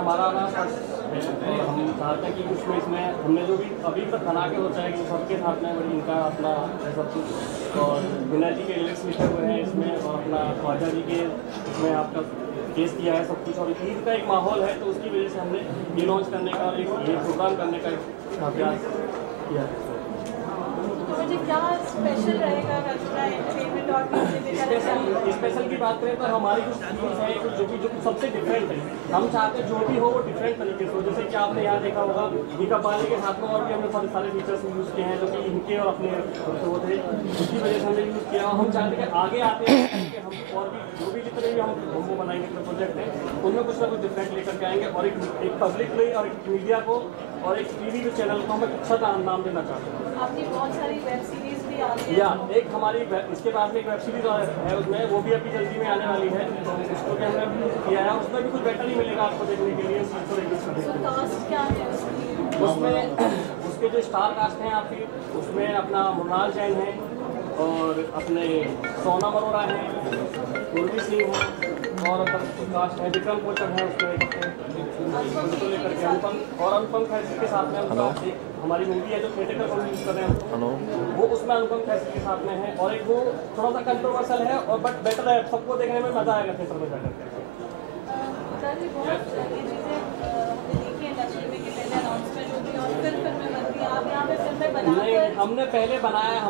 हमारा ना हम चाहते हैं कि उसमें इसमें हमने जो भी अभी तक बना के होता है कि सबके साथ में बड़ी इनका अपना है सब कुछ, और विनय जी के लिरिक्स लिखे हुए हैं इसमें, और अपना ख्वाजा जी के इसमें आपका केस किया है सब कुछ, और ईद का एक माहौल है तो उसकी वजह से हमने ये लॉन्च करने का और एक ये प्रोग्राम करने का प्रयास किया है। क्या स्पेशल रहेगा रचना एंटरटेनमेंट और स्पेशल की बात करें तो हमारी कुछ चीज़ है जो सबसे डिफरेंट है। हम चाहते हैं जो भी हो वो डिफरेंट तरीके से हो, जैसे कि आपने यहाँ देखा होगा ईका पाली के साथ में और भी हमने सारे फीचर्स यूज़ किए हैं जो कि इनके और अपने वो थे, उसकी वजह से हमने यूज़ किया। और हम चाहते हैं कि आगे आते हैं कि हम और भी जो भी जितने भी हम वो बनाएंगे अपने प्रोजेक्ट हैं उनमें कुछ ना कुछ डिफरेंट लेकर के आएंगे, और एक पब्लिक को और एक मीडिया को और एक टीवी के चैनल को हम एक अच्छा नाम देना चाहते हैं। आपकी बहुत सारी वेब सीरीज भी आ रही है या एक हमारी इसके बाद में एक वेब सीरीज है उसमें, वो भी अभी जल्दी में आने वाली है, तो उसको भी हमने किया है। उसमें भी कुछ बेटर ही मिलेगा आपको देखने के लिए। कास्ट क्या है उसमें उसके जो स्टार कास्ट हैं आपकी, उसमें अपना मुरनाल जैन है, और अपने सोनम अरोड़ा हैं, उर्वी सिंह हैं, और कास्ट है विक्रम कोचर है उसमें लेकर के अनुपम खैसी के साथ में उनका एक हमारी मूवी है जो थिएटर का यूज़ कर रहे हैं वो उसमें अनुपम खैसी के साथ में है, और एक वो थोड़ा सा कंट्रोवर्शियल है और बट बेटर है, सबको देखने में मजा आएगा थिएटर में जाकर। नहीं, हमने पहले बनाया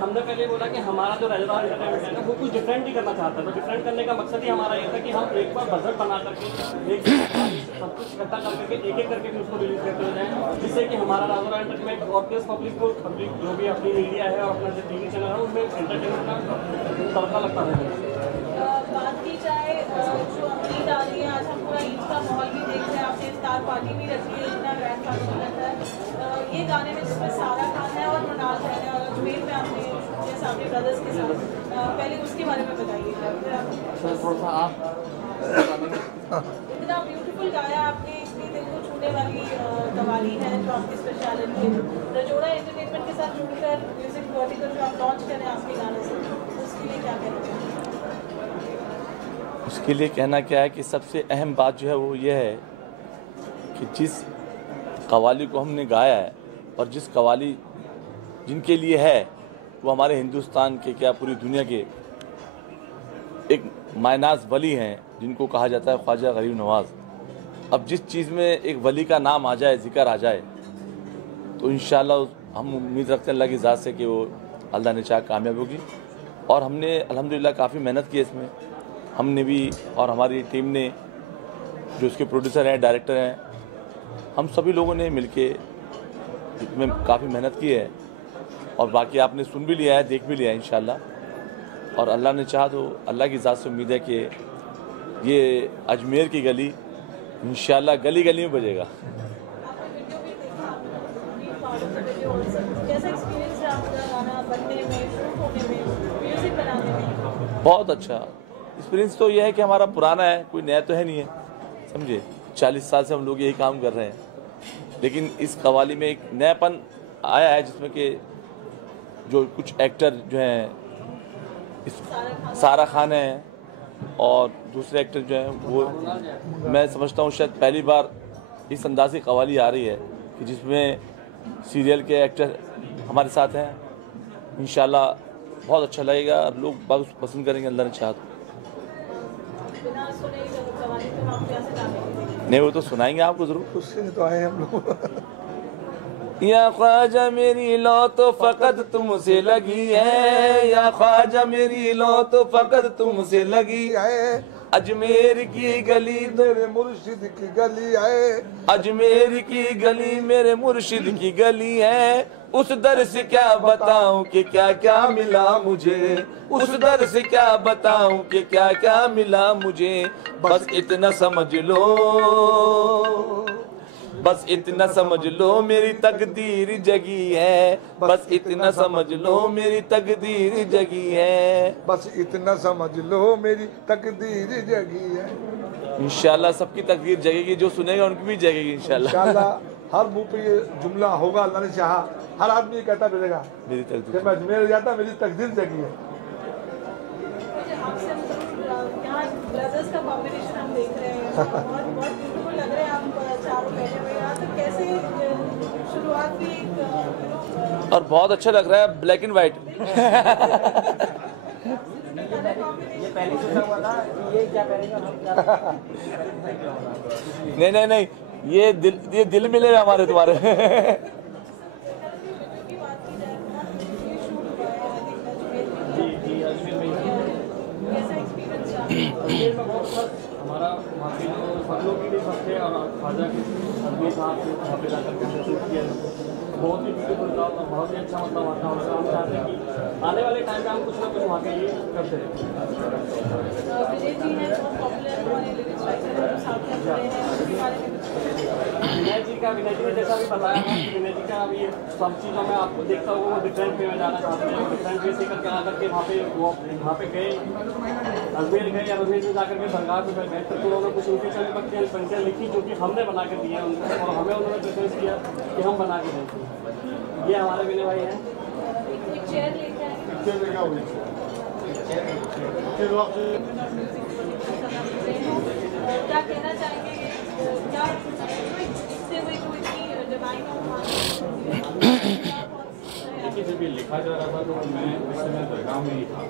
हमने पहले बोला कि हमारा जो रेजोरा एंटरटेनमेंट है ना वो कुछ डिफरेंट ही करना चाहता है। तो डिफरेंट करने का मकसद ही हमारा ये था कि हम एक बार बजट बना करके एक सब कुछ इकट्ठा करके एक करके भी उसको रिलीज करते हो जाए, जिससे कि हमारा रेजोरा एंटरटेनमेंट और प्लस पब्लिक जो भी अपनी मीडिया है और अपना जो टीवी चैनल है उनमें एंटरटेनमेंट का तड़का लगता रहेगा। बात की जाए जो ईद आ रही है, आज हम पूरा ईद का माहौल भी देख रहे हैं, आपने स्टार पार्टी भी रखी है, इतना ग्रैंड फंक्शन रहता है ये गाने में जिसमें सारा खान है और मृणाल जैन है, और अजमेर में आपने जैसे आपने ब्रदर्स के साथ, पहले उसके बारे में बताइए। इतना ब्यूटीफुल गाया आपने, इतनी दिल को छूने वाली कवाली है जो आपकी स्पेशलिटी है। रजोड़ा एंटरटेनमेंट के साथ जुड़कर म्यूजिक वर्टिकल जो आप लॉन्च करें आपके गाने से, उसके लिए क्या कहना चाहिए? उसके लिए कहना क्या है कि सबसे अहम बात जो है वो ये है कि जिस कव्वाली को हमने गाया है और जिस कव्वाली जिनके लिए है वो हमारे हिंदुस्तान के क्या पूरी दुनिया के एक मायनाज वली हैं जिनको कहा जाता है ख्वाजा गरीब नवाज। अब जिस चीज़ में एक वली का नाम आ जाए, जिक्र आ जाए, तो इंशाअल्लाह हम उम्मीद रखते हैं अल्लाह की ज़ात से कि वो अल्लाह ने चाह कामयाब होगी। और हमने अल्हम्दुलिल्लाह काफ़ी मेहनत की है इसमें, हमने भी और हमारी टीम ने, जो इसके प्रोड्यूसर हैं, डायरेक्टर हैं, हम सभी लोगों ने मिलके इसमें काफ़ी मेहनत की है। और बाकी आपने सुन भी लिया है, देख भी लिया है इंशाल्लाह। और अल्लाह ने चाहा तो अल्लाह की ज़ात से उम्मीद है कि ये अजमेर की गली इंशाल्लाह गली गली में बजेगा। बहुत अच्छा एक्सपीरियंस तो यह है कि हमारा पुराना है, कोई नया तो है नहीं है, समझे। 40 साल से हम लोग यही काम कर रहे हैं, लेकिन इस कव्वाली में एक नयापन आया है जिसमें कि जो कुछ एक्टर जो हैं, सारा खान है और दूसरे एक्टर जो हैं, वो मैं समझता हूँ शायद पहली बार इस अंदाज की कव्वाली आ रही है कि जिसमें सीरियल के एक्टर हमारे साथ हैं। इंशाल्लाह बहुत अच्छा लगेगा, लोग बहुत पसंद करेंगे अल्लाह ने चाहा तो। नहीं, वो तो सुनाएंगे आपको जरूर, उससे तो आए हम लोग। या ख्वाजा मेरी लो तो फकत तुमसे लगी है, या ख्वाजा मेरी लो तो फकत तुमसे लगी है। अजमेर की गली मेरे मुर्शिद की गली है, अजमेर की गली मेरे मुर्शिद की गली है। उस दर से क्या बताऊं कि क्या क्या मिला मुझे, उस दर से क्या बताऊं कि क्या क्या मिला मुझे। बस इतना समझ लो, बस इतना समझ लो मेरी तकदीर जगी है, बस इतना समझ लो मेरी तकदीर जगी है, बस इतना समझ लो मेरी तकदीर जगी है। इंशाल्लाह सबकी तकदीर जगेगी, जो सुनेगा उनकी भी जगेगी इंशाल्लाह। हर मुंह पे ये जुमला होगा, अल्लाह ने चाहा हर आदमी कहता मिलेगा मेरी तकदीर, मैं अजमेर जाता मेरी तकदीर जगी है। ब्रदर्स का कॉम्बिनेशन हम देख रहे हैं, बहुत ब्यूटीफुल लग रहे हैं आप काफी एक और बहुत अच्छा लग रहा है ब्लैक एंड वाइट। ये पहले सोचा हुआ था कि ये क्या करेंगे हम क्या नहीं, ये दिल मिले हमारे तुम्हारे। की बात की जाए बहुत शूट हुआ है जी जी अजमेर में कैसा एक्सपीरियंस रहा? अजमेर में बहुत अच्छा हमारा वहाँ पे सब लोग भी सब थे और ख्वाजा के अजमेर साहब से वहाँ पे जाकर के शूट किया बहुत ही ब्यूटीफुल था और बहुत ही अच्छा मतलब वातावरण था। हम चाहते हैं कि आने वाले टाइम में हम कुछ ना कुछ वहाँ के लिए करते हैं। विजय जी हैं बहुत पॉपुलर हमारे लिरिक्स राइटर हैं, साथ में जुड़े हैं, उनके बारे में कुछ विनय जी ने जैसा भी बताया था कि विनय जी का अभी सब चीज़ों में आपको देखता हूँ वो डिफरेंट वे में जाना चाहते हैं, डिफरेंट वे से करके आकर के वहाँ पे गए अजमेर गए, अजमेर में जाकर के दरगाह पे गए तो उन्होंने कुछ उनकी चंद पंक्तियाँ लिखी जो कि हमने बना के दी है उनको और हमें उन्होंने रिक्वेस्ट किया कि हम बना के दें। ये हमारे विनय भाई हैं। एक चेयर लेके आए क्या कहना चाहेंगे क्या इससे हुई कोई डिवाइन देखिए जब ये लिखा जा रहा था तो मैं उस समय दरगाह में ही था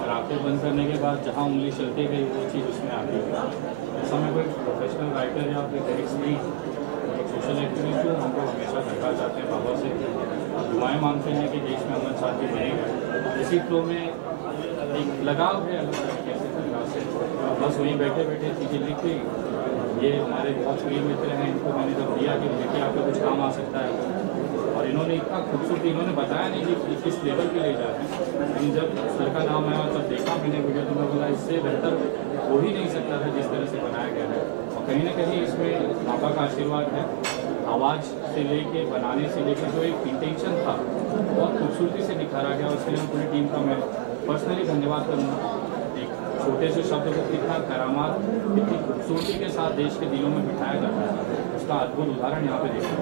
और आंखें बंद करने के बाद जहाँ उंगली चलती गई वो चीज़ उसमें आ गई। ऐसा मैं कोई प्रोफेशनल राइटर या फिर लिरिक्स नहीं, सोशल एक्टिविस्ट हूँ। हम लोग हमेशा दरगाह जाते हैं बाबा से, दुआएं मांगते हैं कि देश में अमन शांति बनेगा। इसी फ्लो में एक लगाव है अलग तरीके से दरगाह से, बस वहीं बैठे बैठे चीज़ें लिख गई। ये हमारे बहुत प्रिय मित्र हैं, इनको मैंने जब दिया कि देखिए आपका कुछ काम आ सकता है और इन्होंने इतना खूबसूरती, इन्होंने बताया नहीं कि किस लेवल पे ले जा रहे हैं, लेकिन जब सर का नाम आया तब देखा मैंने वीडियो तो मैं बोला इससे बेहतर हो ही नहीं सकता था जिस तरह से बनाया गया है। और कहीं ना कहीं इसमें बाबा का आशीर्वाद है। आवाज़ से लेके बनाने से लेकर जो एक इंटेंशन था बहुत खूबसूरती से निखारा गया। उसके लिए पूरी टीम का मैं पर्सनली धन्यवाद करूँगा। एक छोटे से शब्द को कितना करामात, कितनी खूबसूरती के साथ देश के दिलों में बिठाया जाता है, उसका अद्भुत उदाहरण यहाँ पे देखा।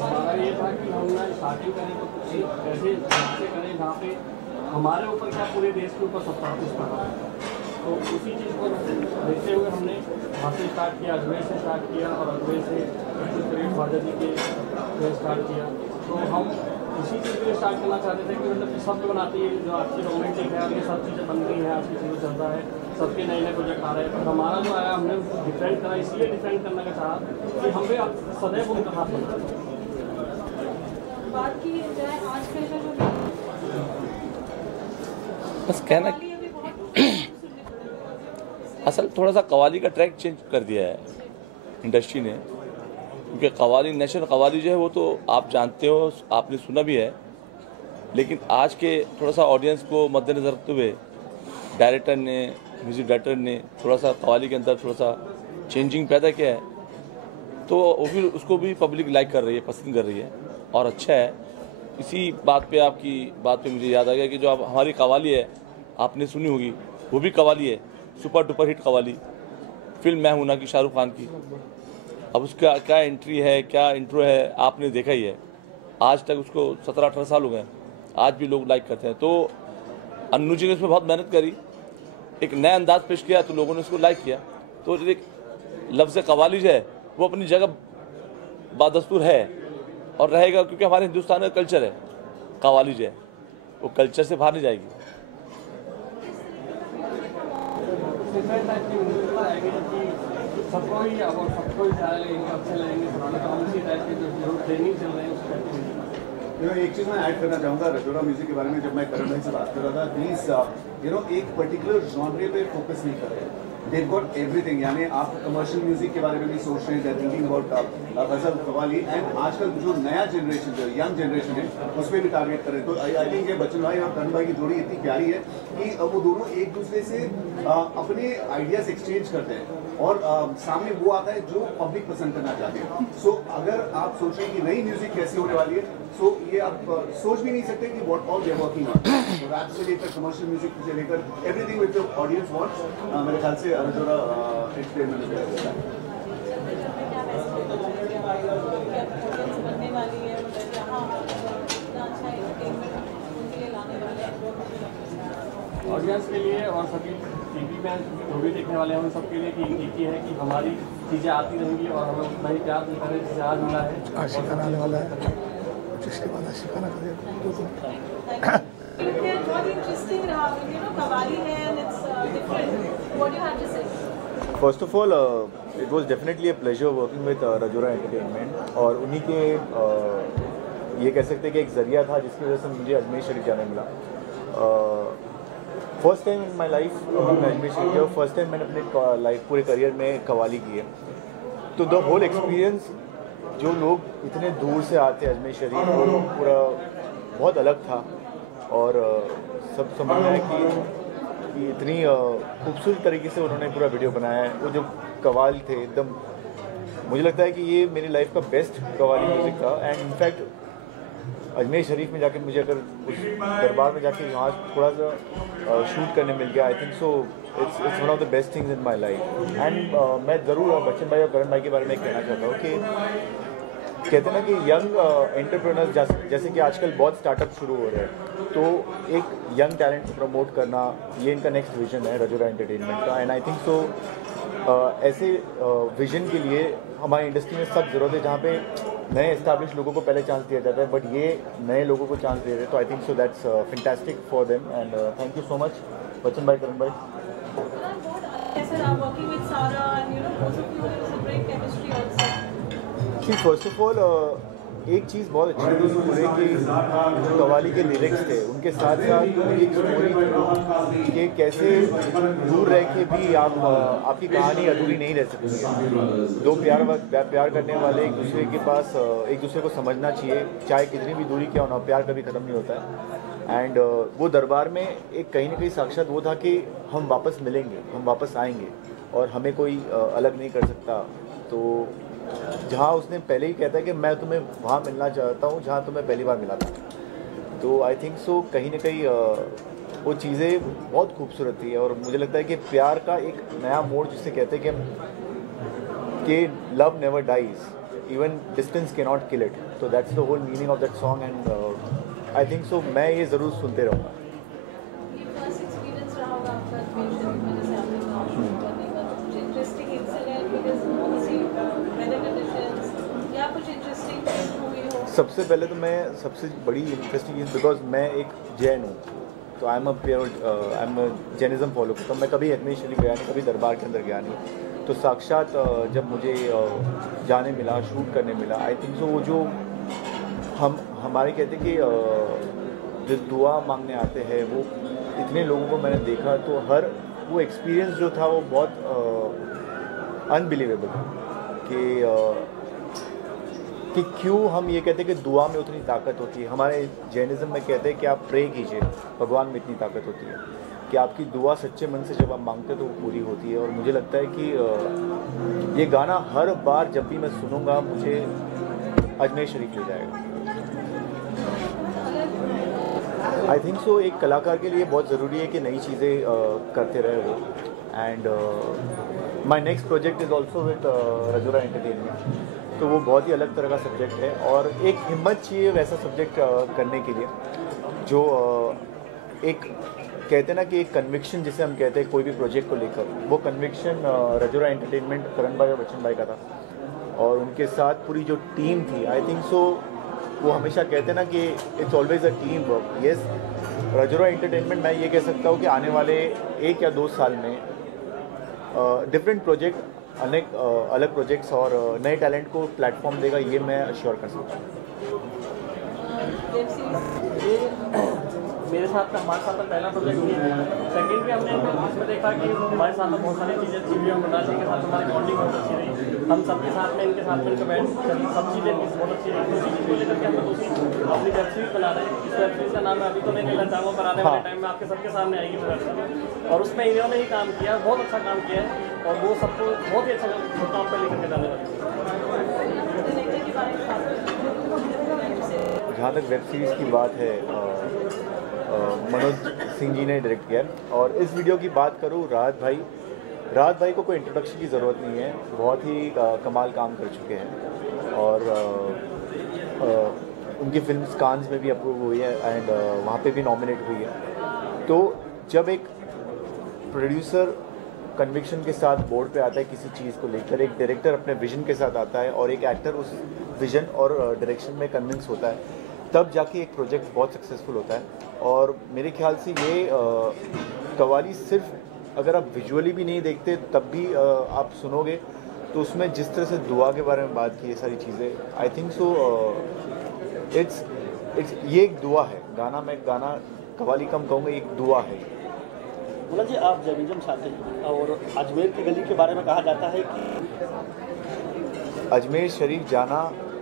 हमारा ये था कि हम ना स्टार्टिंग करें तो कुछ ऐसे करें जहाँ पे हमारे ऊपर क्या पूरे देश के ऊपर सब कुछ पड़ा है। तो उसी चीज़ को देखते हुए हमने वहाँ से स्टार्ट किया, अजमेर से स्टार्ट किया और अजमेर से ख्वाजा जी के स्टार्ट किया। तो हम इसी चीज़ के लिए स्टार्ट करना चाहते थे कि मतलब शब्द बनाती है जो आपकी रोमांटिक है और ये सब चीज़ें बन रही हैं, आज की चीज़ें चल रहा है, सबके नए नए प्रोजेक्ट आ रहे हैं। पर हमारा जो आया हमने डिफरेंट करा, इसलिए डिफरेंट करने का चाहा कि हम भी सदैव उनका हाथ बनता है। बात की जाए आज का जो बस कहना कव्वाली अभी बहुत असल थोड़ा सा कव्वाली का ट्रैक चेंज कर दिया है इंडस्ट्री ने, क्योंकि कव्वाली नेशनल कव्वाली जो है वो तो आप जानते हो, आपने सुना भी है, लेकिन आज के थोड़ा सा ऑडियंस को मद्देनज़र रखते हुए डायरेक्टर ने, म्यूज़िक डायरेक्टर ने थोड़ा सा कव्वाली के अंदर थोड़ा सा चेंजिंग पैदा किया है, तो वो भी उसको भी पब्लिक लाइक कर रही है, पसंद कर रही है और अच्छा है। इसी बात पे आपकी बात पे मुझे याद आ गया कि जो अब हमारी कव्वाली है आपने सुनी होगी, वो भी कव्वाली है, super duper hit qawwali, film मैं हूं ना की शाहरुख खान की। अब उसका क्या एंट्री है, क्या इंट्रो है, आपने देखा ही है। आज तक उसको 17-18 साल हो गए, आज भी लोग लाइक करते हैं। तो अन्नू जी ने उसमें बहुत मेहनत करी, एक नया अंदाज पेश किया तो लोगों ने उसको लाइक किया। तो एक लफ्ज़ कव्वाली जो है वो अपनी जगह बादस्तूर है और रहेगा, क्योंकि हमारे हिंदुस्तान का कल्चर है। कव्वाली जो है वो कल्चर से बाहर नहीं जाएगी। डिफरेंट टाइप की म्यूजिक आएगी कि सबको ही अब सबको ही ज़्यादा लगेंगे, अच्छे लगेंगे, पुराने तो हम उसी टाइप के जो ट्रेनिंग चल रहे हैं उस टाइप की। एक चीज़ मैं ऐड करना चाहूँगा रजोरा म्यूजिक के बारे में। जब मैं करण भाई से बात कर रहा था, प्लीज़ एक पर्टिकुलर जॉनरे पे फोकस नहीं कर रहे। They've got everything, यानी आप कमर्शियल म्यूजिक के बारे में भी सोच रहे हैं, थिंकिंग अबाउट गजल कव्वाली, एंड आजकल जो नया जनरेशन जो यंग जनरेशन है उस पर भी टारगेट करें। तो आई थिंक ये बच्चन भाई और करण भाई की जोड़ी इतनी प्यारी है कि वो दोनों एक दूसरे से अपने आइडियाज एक्सचेंज करते हैं और सामने वो आता है जो पब्लिक पसंद करना चाहते हैं। सो अगर आप सोच रहे हैं कि नई म्यूजिक कैसी होने वाली है, सो ये आप सोच भी नहीं सकते कि what all they working on. Rap से लेकर कमर्शियल म्यूजिक से लेकर everything with the audience wants, मेरे ख्याल से रजोरा एक्सपेरिमेंट है। बनने वाली है, मतलब यहाँ इतना अच्छा एंटरटेनमेंट उनके लिए लाने वाले हैं। ऑडियंस के लिए और सभी टीवी में जो भी देखने वाले हैं उन सब के लिए कि एक ही है कि हमारी चीज़ें आती रहेंगी और हमें उतना ही प्यार मिलता है जिसे आज मिला है। आशिकाना आने वाला है, जिसके बाद आशिकाना करेगा बहुत इंटरेस्टिंग रहा, कवाली है and it's different, what you have to say? First of all, it was definitely a pleasure working with Rajora Entertainment और उन्हीं के ये कह सकते हैं कि एक ज़रिया था जिसकी वजह से मुझे अजमेर शरीफ जाने मिला। First time in my life मैं अजमेर शरीफ गया, फर्स्ट टाइम मैंने अपने लाइफ पूरे करियर में कवाली की है। तो द होल एक्सपीरियंस, जो लोग इतने दूर से आते हैं अजमेर शरीफ, वो पूरा बहुत अलग था। और सब समझ में आया कि इतनी खूबसूरत तरीके से उन्होंने पूरा वीडियो बनाया है। वो जो कवाल थे एकदम, मुझे लगता है कि ये मेरी लाइफ का बेस्ट कवाली म्यूज़िक था। एंड इनफैक्ट अजमेर शरीफ में जाके मुझे अगर उस दरबार में जाके वहाँ थोड़ा सा शूट करने मिल गया, आई think so it's one of the best things in my life. And मैं ज़रूर बच्चन भाई और करण भाई के बारे में कहना चाहता हूँ कि कहते हैं ना कि यंग एंटरप्रेन्योर्स जैसे कि आजकल बहुत स्टार्टअप शुरू हो रहे हैं, तो एक यंग टैलेंट को प्रमोट करना, ये इनका नेक्स्ट विजन है रजोरा एंटरटेनमेंट का। एंड आई थिंक सो ऐसे विजन के लिए हमारी इंडस्ट्री में सख्त ज़रूरत है, जहाँ पे नए एस्टैब्लिश लोगों को पहले चांस दिया जाता है, बट ये नए लोगों को चांस दे रहे हैं। तो आई think so that's fantastic for them. And thank you so much Bachchan भाई, करण भाई। फर्स्ट ऑफ ऑल एक चीज़ बहुत अच्छी थी पूरे कि जो कवाली के लिरिक्स थे उनके साथ साथ एक स्टोरी थी कि कैसे दूर रह के भी आपकी कहानी अधूरी नहीं रह सकती है। दो प्यार करने वाले एक दूसरे के पास एक दूसरे को समझना चाहिए, चाहे कितनी भी दूरी क्यों ना हो, प्यार कभी ख़त्म नहीं होता है। एंड वो दरबार में एक कहीं ना कहीं साक्षात वो था कि हम वापस मिलेंगे, हम वापस आएंगे और हमें कोई अलग नहीं कर सकता। तो जहाँ उसने पहले ही कहता है कि मैं तुम्हें वहाँ मिलना चाहता हूँ जहाँ तुम्हें पहली बार मिला था। तो आई थिंक सो कहीं ना कहीं वो चीज़ें बहुत खूबसूरत थी। और मुझे लगता है कि प्यार का एक नया मोड़ जिसे कहते हैं कि love never dies, even distance के नॉट किल इट। तो that's the whole meaning of that song. And I think so मैं ये ज़रूर सुनते रहूँगा। सबसे पहले तो मैं सबसे बड़ी इंटरेस्टिंग चीज़, बिकॉज मैं एक जैन हूँ, तो I am a Jainism follow करता हूँ। मैं कभी अजमेर शरीफ गया नहीं, कभी दरबार के अंदर गया नहीं। तो साक्षात जब मुझे जाने मिला, शूट करने मिला, आई थिंक सो वो जो हमारे कहते हैं कि जो दुआ मांगने आते हैं, वो इतने लोगों को मैंने देखा, तो हर वो एक्सपीरियंस जो था वो बहुत अनबिलीवेबल था कि क्यों हम ये कहते हैं कि दुआ में उतनी ताकत होती है। हमारे जैनिज़्म में कहते हैं कि आप प्रे कीजिए, भगवान में इतनी ताकत होती है कि आपकी दुआ सच्चे मन से जब आप मांगते हैं तो वो पूरी होती है। और मुझे लगता है कि ये गाना हर बार जब भी मैं सुनूंगा मुझे अजमेर शरीफ ले जाएगा। आई थिंक सो एक कलाकार के लिए बहुत ज़रूरी है कि नई चीज़ें करते रहे वो। And my next project is also with Rajora entertainment. तो वो बहुत ही अलग तरह का सब्जेक्ट है और एक हिम्मत चाहिए वैसा सब्जेक्ट करने के लिए, जो एक कहते हैं ना कि एक कन्विक्शन जिसे हम कहते हैं कोई भी प्रोजेक्ट को लेकर, वो कन्विक्शन रजोरा एंटरटेनमेंट करण भाई और बच्चन भाई का था। और उनके साथ पूरी जो टीम थी, आई थिंक सो वो हमेशा कहते हैं ना कि it's always a team work. Yes, Rajora entertainment मैं ये कह सकता हूँ कि आने वाले 1 या 2 साल में डिफरेंट प्रोजेक्ट, अनेक अलग प्रोजेक्ट्स और नए टैलेंट को प्लेटफॉर्म देगा, ये मैं अश्योर कर सकता हूँ। मेरे साथ हमारे साथ पहला प्रोजेक्ट ये है। सेकेंड भी हमने इसमें देखा कि हमारे साथ बहुत सारी चीज़ें अच्छी हुई, हम बनारसी के साथ हमारी बॉन्डिंग बहुत अच्छी रही, हम सबके साथ में इनके साथ मिलकर बैठ सब चीज़ें बहुत अच्छी रही। दूसरी चीज़ को लेकर के हम दूसरी अपनी वेब सीरीज बना रहे हैं। इस वेब सीरीज का नाम है अभी तो नहीं लेना चाहूँगा, पर आने वाले टाइम में आपके सबके सामने आएगी वो वेब सीरीज। और उसमें इन्होंने ही काम किया, बहुत अच्छा काम किया है और वो सबको बहुत ही अच्छा काम पर लेकर के जाने वाले। जहाँ तक वेब सीरीज़ की बात है, मनोज सिंह जी ने डायरेक्ट किया। और इस वीडियो की बात करूँ, राहत भाई को कोई इंट्रोडक्शन की ज़रूरत नहीं है, बहुत ही कमाल काम कर चुके हैं। और उनकी फिल्म कांस में भी अप्रूव हुई है एंड वहाँ पे भी नॉमिनेट हुई है। तो जब एक प्रोड्यूसर कन्विक्शन के साथ बोर्ड पे आता है किसी चीज़ को लेकर, एक डायरेक्टर अपने विजन के साथ आता है और एक एक्टर उस विजन और डायरेक्शन में कन्विंस होता है, तब जाके एक प्रोजेक्ट बहुत सक्सेसफुल होता है। और मेरे ख्याल से ये कव्वाली सिर्फ अगर आप विजुअली भी नहीं देखते तब भी आप सुनोगे तो उसमें जिस तरह से दुआ के बारे में बात की, ये सारी चीज़ें, आई थिंक सो इट्स ये एक दुआ है। गाना कव्वाली कम कहूँगा, एक दुआ है। मुन्ना जी, आप जर्नलिज्म चाहते हैं और अजमेर की गली के बारे में कहा जाता है कि अजमेर शरीफ जाना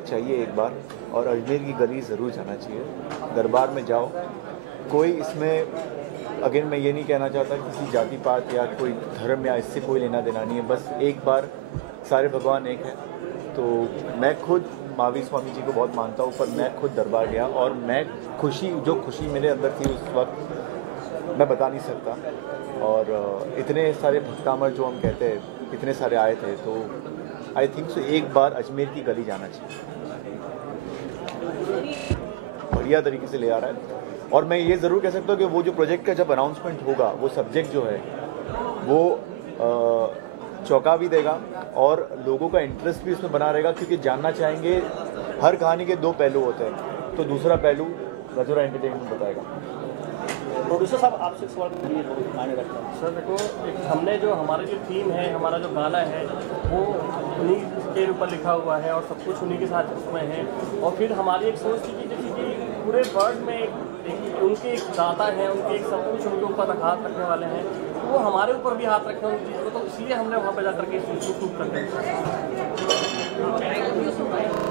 चाहिए एक बार, और अजमेर की गली ज़रूर जाना चाहिए। दरबार में जाओ, कोई इसमें अगेन मैं ये नहीं कहना चाहता किसी जाति पात या कोई धर्म या इससे कोई लेना देना नहीं है, बस एक बार सारे भगवान एक हैं। तो मैं खुद महावीर स्वामी जी को बहुत मानता हूँ, पर मैं खुद दरबार गया और मैं जो खुशी मेरे अंदर थी उस वक्त मैं बता नहीं सकता। और इतने सारे भक्तामर जो हम कहते हैं, इतने सारे आए थे, तो आई थिंक सो एक बार अजमेर की गली जाना चाहिए। बढ़िया तरीके से ले आ रहा है। और मैं ये ज़रूर कह सकता हूँ कि वो जो प्रोजेक्ट का जब अनाउंसमेंट होगा, वो सब्जेक्ट जो है वो चौंका भी देगा और लोगों का इंटरेस्ट भी उसमें बना रहेगा, क्योंकि जानना चाहेंगे। हर कहानी के दो पहलू होते हैं, तो दूसरा पहलू रजोरा एंटरटेनमेंट बताएगा। प्रोड्यूसर साहब, आपसे सवाल मायने रखता है। सर देखो, हमारी जो थीम है, हमारा जो गाना है, वो उन्हीं के ऊपर लिखा हुआ है और सब कुछ उन्हीं के साथ उसमें है। और फिर हमारी एक सोच थी कि जैसे कि पूरे वर्ल्ड में उनके एक दाता हैं, उनके एक सब कुछ उनके ऊपर हाथ रखने वाले हैं, वो हमारे ऊपर भी हाथ रखें उन चीज़ को, तो इसलिए हमने वहाँ पर जाकर के इस चीज़ को शूट करते हैं।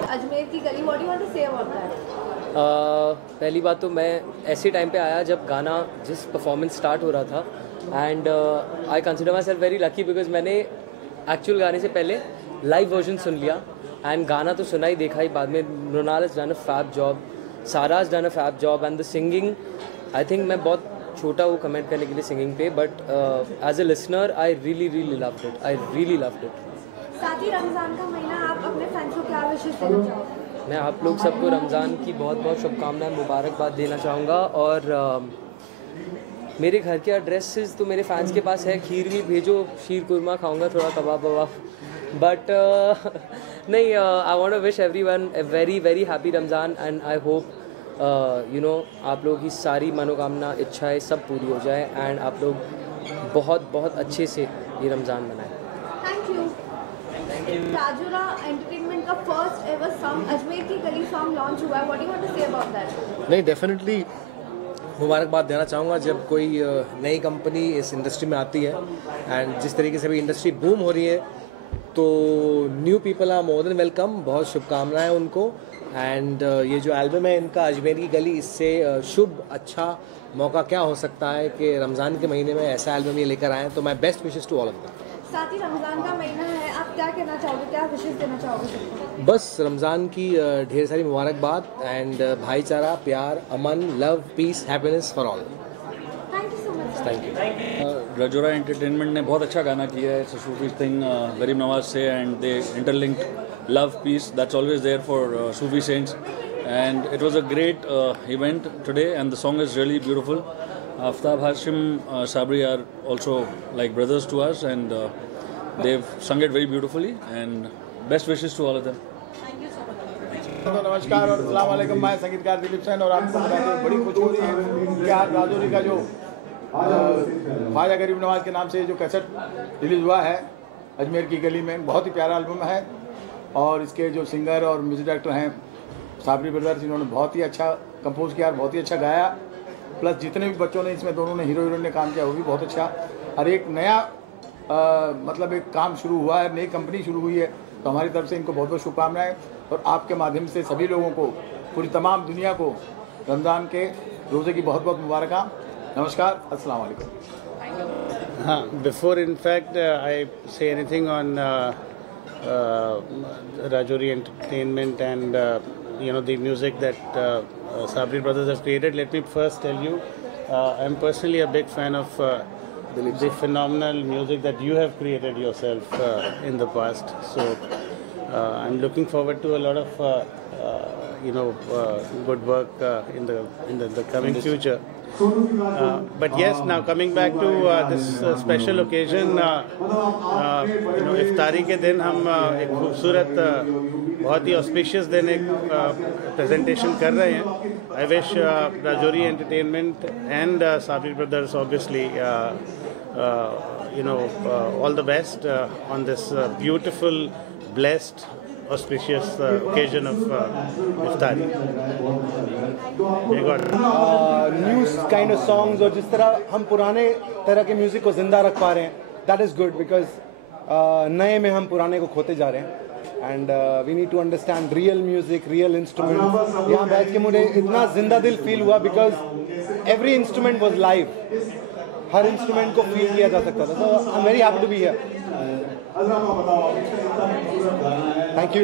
अजमेर की गली, what you want to say about that? पहली बात तो मैं ऐसे टाइम पे आया जब गाना जिस परफॉर्मेंस स्टार्ट हो रहा था, and I consider my self very lucky because मैंने एक्चुअल गाने से पहले लाइव वर्जन सुन लिया एंड गाना तो सुना ही, देखा ही बाद में। Mrinal has done a fab job, Sara has done a fab job, and the singing, I think मैं बहुत छोटा हूँ कमेंट करने के लिए सिंगिंग पे, but as a listener I really loved it, I really loved it. साथ ही रमज़ान का महीना, आप अपने फैंस को क्या विशेष देना चाहोगे? मैं आप लोग सबको रमज़ान की बहुत बहुत शुभकामनाएं, मुबारकबाद देना चाहूँगा। और मेरे घर के एड्रेसेस तो मेरे फैंस के पास है, खीर भी भेजो, शीर कुरमा खाऊँगा, थोड़ा कबाब वबाब, बट नहीं, I want to wish everyone a very happy Ramzan and I hope आप लोगों की सारी मनोकामना, इच्छाएं सब पूरी हो जाए एंड आप लोग बहुत अच्छे से ये रमज़ान मनाएं। Thank you. राजोरा एंटरटेनमेंट का फर्स्ट एवर सॉन्ग अजमेर की गली सॉन्ग लॉन्च हुआ है, what you want to say about that? नहीं, डेफिनेटली मुबारकबाद देना चाहूँगा जब कोई नई कंपनी इस इंडस्ट्री में आती है, एंड जिस तरीके से भी इंडस्ट्री बूम हो रही है, तो new people are more than welcome. बहुत शुभकामनाएं उनको। एंड ये जो एल्बम है इनका अजमेर की गली, इससे शुभ अच्छा मौका क्या हो सकता है कि रमज़ान के महीने में ऐसा एल्बम ये लेकर आएँ, तो my best wishes to all of them. साथ ही रमज़ान का महीना है, आप क्या कहना चाहोगे, क्या विशेष देना चाहोगे सबको? बस रमज़ान की ढेर सारी मुबारकबाद एंड भाईचारा, प्यार, अमन, love, peace, happiness for all. Thank you so much. Thank you. Rajora entertainment ने बहुत अच्छा गाना किया है, it's a Sufi thing, Garib Nawaz से, and they interlinked love, peace, that's always there for Sufi saints, and it was a great event today and the song is really beautiful. Aftab Hashim, Sabri are also like brothers to us, and they've sung it very beautifully, and best wishes to all of them. तो नमस्कार और अस्सलाम वालेकुम। मैं संगीतकार दिलीप सेन, और आपको बताते हुए बड़ी खुशी हो रही है कि आज राजौरी का जो ख्वाजा गरीब नवाज के नाम से जो कैसेट रिलीज़ हुआ है अजमेर की गली में, बहुत ही प्यारा एल्बम है। और इसके जो सिंगर और म्यूजिक डायरेक्टर हैं साबरी ब्रदर्स, इन्होंने बहुत ही अच्छा कंपोज किया और बहुत ही अच्छा गाया। प्लस जितने भी बच्चों ने इसमें, दोनों ने हीरो हीरोइन ने काम किया, वो भी बहुत अच्छा। और एक नया मतलब एक काम शुरू हुआ है, नई कंपनी शुरू हुई है, तो हमारी तरफ से इनको बहुत बहुत शुभकामनाएं, और आपके माध्यम से सभी लोगों को, पूरी तमाम दुनिया को रमज़ान के रोज़े की बहुत बहुत मुबारक। नमस्कार, अस्सलाम वालेकुम। हाँ, before in fact I say anything on Rajouri entertainment and the music that Sabri brothers have created, let me first tell you, I'm personally a big fan of the phenomenal music that you have created yourself in the past. So I'm looking forward to a lot of good work in the coming future. But yes, now coming back to this special occasion, इफ्तारी के दिन हम एक खूबसूरत बहुत ही auspicious दिन एक presentation कर रहे हैं. I wish Rajouri Entertainment and Sabri Brothers obviously all the best on this beautiful, blessed, auspicious occasion of Iftari. New kind of songs और जिस तरह हम पुराने तरह के म्यूज़िक को ज़िंदा रख पा रहे हैं, दैट इज़ गुड बिकॉज नए में हम पुराने को खोते जा रहे हैं. And we need to understand real music, real instrument. यहाँ बैठ के मुझे इतना जिंदा दिल फील हुआ because every instrument was live. हर इंस्ट्रूमेंट को फील किया जा सकता था. So I am very happy to be here. Thank you.